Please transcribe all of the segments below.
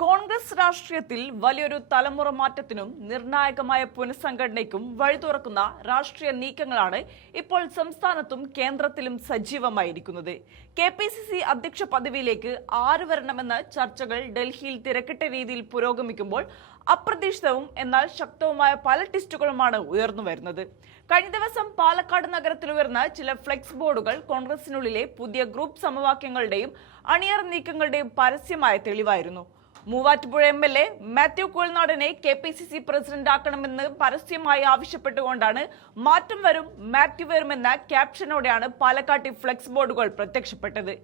കോൺഗ്രസ് രാഷ്ട്രീയത്തിൽ വലിയൊരു തലമുറ മാറ്റത്തിനും നിർണായകമായ പുനഃസംഘടനയ്ക്കും വഴി തുറക്കുന്ന രാഷ്ട്രീയ നീക്കങ്ങളാണ് ഇപ്പോൾ സംസ്ഥാനത്തും കേന്ദ്രത്തിലും സജീവമായിരിക്കുന്നത്. KPCC അധ്യക്ഷ പദവിയിലേക്ക് ആര് വരണമെന്ന ചർച്ചകൾ ഡൽഹിയിൽ തിരക്കിട്ട രീതിയിൽ പുരോഗമിക്കുമ്പോൾ അപ്രതീക്ഷിതവും എന്നാൽ ശക്തവുമായ പല ടിസ്റ്റുകളുമാണ് ഉയർന്നു വരുന്നത്. കഴിഞ്ഞ ദിവസം പാലക്കാട് നഗരത്തിൽ ഉയർന്ന ചില ഫ്ലെക്സ് ബോർഡുകൾ കോൺഗ്രസിനുള്ളിലെ പുതിയ ഗ്രൂപ്പ് സമവാക്യങ്ങളുടെയും അണിയറ നീക്കങ്ങളുടെയും പരസ്യമായ തെളിവായിരുന്നു. മൂവാറ്റുപുഴ MLA മാത്യു കുഴൽനാടനെ KPCC പ്രസിഡന്റ് ആക്കണമെന്ന് പരസ്യമായി ആവശ്യപ്പെട്ടുകൊണ്ടാണ് മാറ്റം വരും മാത്യു വരുമെന്ന ക്യാപ്ഷനോടെയാണ് പാലക്കാട്ടെ ഫ്ലെക്സ് ബോർഡുകൾ പ്രത്യക്ഷപ്പെട്ടത്.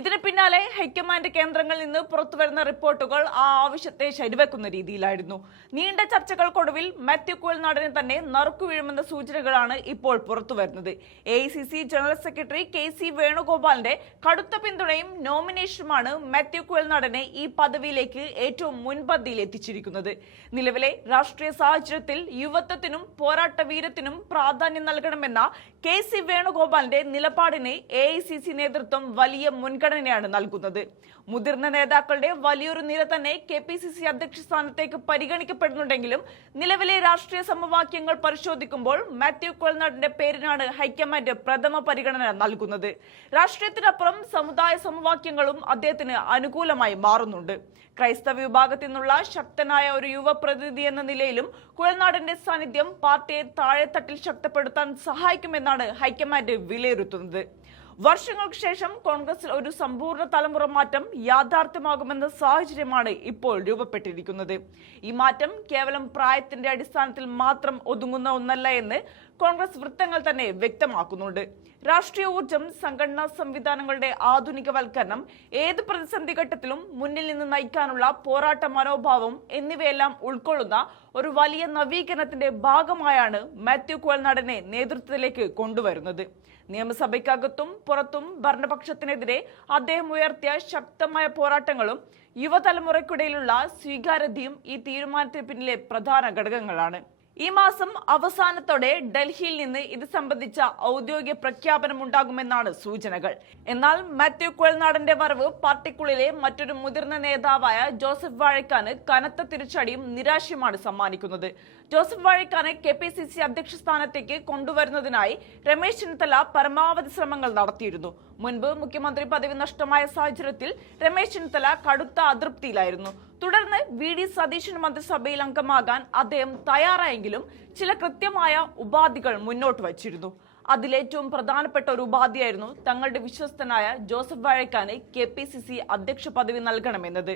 ഇതിന് പിന്നാലെ ഹൈക്കമാൻഡ് കേന്ദ്രങ്ങളിൽ നിന്ന് പുറത്തുവരുന്ന റിപ്പോർട്ടുകൾ ആ ആവശ്യത്തെ ശരിവെക്കുന്ന രീതിയിലായിരുന്നു. നീണ്ട ചർച്ചകൾക്കൊടുവിൽ മാത്യു കുഴൽനാടനെ തന്നെ നറുക്കു വീഴുമെന്ന സൂചനകളാണ് ഇപ്പോൾ പുറത്തുവരുന്നത്. AICC ജനറൽ സെക്രട്ടറി KC വേണുഗോപാലിന്റെ കടുത്ത പിന്തുണയും നോമിനേഷനുമാണ് മാത്യു കുഴൽനാടനെ ഈ പദവിയിലേക്ക് ഏറ്റവും മുൻപന്തിയിൽ എത്തിച്ചിരിക്കുന്നത്. നിലവിലെ രാഷ്ട്രീയ സാഹചര്യത്തിൽ യുവത്വത്തിനും പോരാട്ട വീരത്തിനും പ്രാധാന്യം നൽകണമെന്ന KC വേണുഗോപാലിന്റെ നിലപാടിന് AICC നേതൃത്വം വലിയ മുൻഗണനയാണ് നൽകുന്നത്. മുതിർന്ന നേതാക്കളുടെ വലിയൊരു നിര തന്നെ KPCC അധ്യക്ഷ സ്ഥാനത്തേക്ക് പരിഗണിക്കപ്പെടുന്നുണ്ടെങ്കിലും നിലവിലെ രാഷ്ട്രീയ സമവാക്യങ്ങൾ പരിശോധിക്കുമ്പോൾ മാത്യു കുഴൽനാടന്റെ പേരിനാണ് ഹൈക്കമാൻഡ് പ്രഥമ പരിഗണന നൽകുന്നത്. രാഷ്ട്രീയത്തിനപ്പുറം സമുദായ സമവാക്യങ്ങളും അദ്ദേഹത്തിന് അനുകൂലമായി മാറുന്നുണ്ട്. ക്രൈസ്തവ വിഭാഗത്തിൽ നിന്നുള്ള ശക്തനായ ഒരു യുവ പ്രതിനിധി എന്ന നിലയിലും കുഴൽനാടന്റെ സാന്നിധ്യം പാർട്ടിയെ താഴെത്തട്ടിൽ ശക്തിപ്പെടുത്താൻ സഹായിക്കുമെന്നാണ് ഹൈക്കമാൻഡ് വിലയിരുത്തുന്നത്. വർഷങ്ങൾക്ക് ശേഷം കോൺഗ്രസിൽ ഒരു സമ്പൂർണ്ണ തലമുറ മാറ്റം യാഥാർത്ഥ്യമാകുമെന്ന സാഹചര്യമാണ് ഇപ്പോൾ രൂപപ്പെട്ടിരിക്കുന്നത്. ഈ മാറ്റം കേവലം പ്രായത്തിന്റെ അടിസ്ഥാനത്തിൽ മാത്രം ഒതുങ്ങുന്ന ഒന്നല്ല എന്ന് കോൺഗ്രസ് വൃത്തങ്ങൾ തന്നെ വ്യക്തമാക്കുന്നുണ്ട്. രാഷ്ട്രീയ ഊർജം, സംഘടനാ സംവിധാനങ്ങളുടെ ആധുനികവൽക്കരണം, ഏത് പ്രതിസന്ധി ഘട്ടത്തിലും മുന്നിൽ നിന്ന് നയിക്കാനുള്ള പോരാട്ട മനോഭാവം എന്നിവയെല്ലാം ഉൾക്കൊള്ളുന്ന ഒരു വലിയ നവീകരണത്തിന്റെ ഭാഗമായാണ് മാത്യു കുഴൽനാടനെ നേതൃത്വത്തിലേക്ക് കൊണ്ടുവരുന്നത്. നിയമസഭയ്ക്കകത്തും പുറത്തും ഭരണപക്ഷത്തിനെതിരെ അദ്ദേഹം ഉയർത്തിയ ശക്തമായ പോരാട്ടങ്ങളും യുവതലമുറയ്ക്കിടയിലുള്ള സ്വീകാര്യതയും ഈ തീരുമാനത്തിന് പിന്നിലെ പ്രധാന ഘടകങ്ങളാണ്. ഈ മാസം അവസാനത്തോടെ ഡൽഹിയിൽ നിന്ന് ഇത് സംബന്ധിച്ച ഔദ്യോഗിക പ്രഖ്യാപനം ഉണ്ടാകുമെന്നാണ് സൂചനകൾ. എന്നാൽ മാത്യു കുഴൽനാടന്റെ വരവ് പാർട്ടിക്കുള്ളിലെ മറ്റൊരു മുതിർന്ന നേതാവായ ജോസഫ് വാഴക്കാന് കനത്ത തിരിച്ചടിയും നിരാശയുമാണ് സമ്മാനിക്കുന്നത്. ജോസഫ് വാഴക്കാനെ KPCC അധ്യക്ഷ സ്ഥാനത്തേക്ക് കൊണ്ടുവരുന്നതിനായി രമേശ് ചെന്നിത്തല പരമാവധി ശ്രമങ്ങൾ നടത്തിയിരുന്നു. മുൻപ് മുഖ്യമന്ത്രി പദവി നഷ്ടമായ സാഹചര്യത്തിൽ രമേശ് ചെന്നിത്തല കടുത്ത അതൃപ്തിയിലായിരുന്നു. തുടർന്ന് VD സതീശൻ മന്ത്രിസഭയിൽ അംഗമാകാൻ അദ്ദേഹം തയ്യാറായെങ്കിലും ചില കൃത്യമായ ഉപാധികൾ മുന്നോട്ട് വച്ചിരുന്നു. അതിലേറ്റവും പ്രധാനപ്പെട്ട ഒരു ഉപാധിയായിരുന്നു തങ്ങളുടെ വിശ്വസ്തനായ ജോസഫ് വാഴക്കാന് KPCC അധ്യക്ഷ പദവി നൽകണമെന്നത്.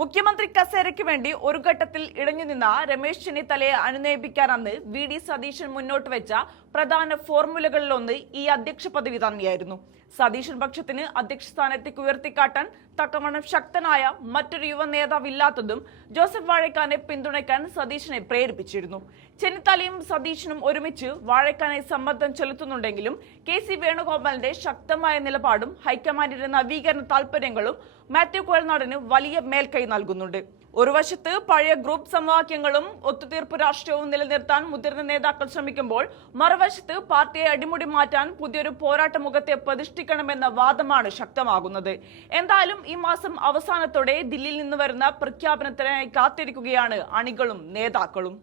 മുഖ്യമന്ത്രി കസേരയ്ക്ക് വേണ്ടി ഒരു ഘട്ടത്തിൽ ഇടഞ്ഞു നിന്ന രമേശ് ചെന്നിത്തലയെ അനുനയിപ്പിക്കാനെന്ന് VD സതീശൻ മുന്നോട്ട് വെച്ച പ്രധാന ഫോർമുലകളിലൊന്ന് ഈ അധ്യക്ഷ പദവി തന്നെയായിരുന്നു. സതീശൻ പക്ഷത്തിന് അധ്യക്ഷ സ്ഥാനത്തേക്ക് ഉയർത്തിക്കാട്ടാൻ തക്കവണ്ണം ശക്തനായ മറ്റൊരു യുവ നേതാവില്ലാത്തതും ജോസഫ് വാഴക്കാനെ പിന്തുണയ്ക്കാൻ സതീശനെ പ്രേരിപ്പിച്ചിരുന്നു. ചെന്നിത്തലയും സതീശനും ഒരുമിച്ച് വാഴക്കാനെ സമ്മർദ്ദം ചെലുത്തുന്നുണ്ടെങ്കിലും KC വേണുഗോപാലിന്റെ ശക്തമായ നിലപാടും ഹൈക്കമാൻഡിന്റെ നവീകരണ താൽപര്യങ്ങളും മാത്യു കുഴൽനാടന് വലിയ മേൽക്കൈ നൽകുന്നുണ്ട്. ഒരു വശത്ത് പഴയ ഗ്രൂപ്പ് സമവാക്യങ്ങളും ഒത്തുതീർപ്പ് രാഷ്ട്രീയവും നിലനിർത്താൻ മുതിർന്ന നേതാക്കൾ ശ്രമിക്കുമ്പോൾ മറുവശത്ത് പാർട്ടിയെ അടിമുടി മാറ്റാൻ പുതിയൊരു പോരാട്ട മുഖത്തെ പ്രതിഷ്ഠിക്കണമെന്ന വാദമാണ് ശക്തമാകുന്നത്. എന്തായാലും ഈ മാസം അവസാനത്തോടെ ദില്ലിയിൽ നിന്ന് വരുന്ന പ്രഖ്യാപനത്തിനായി കാത്തിരിക്കുകയാണ് അണികളും നേതാക്കളും.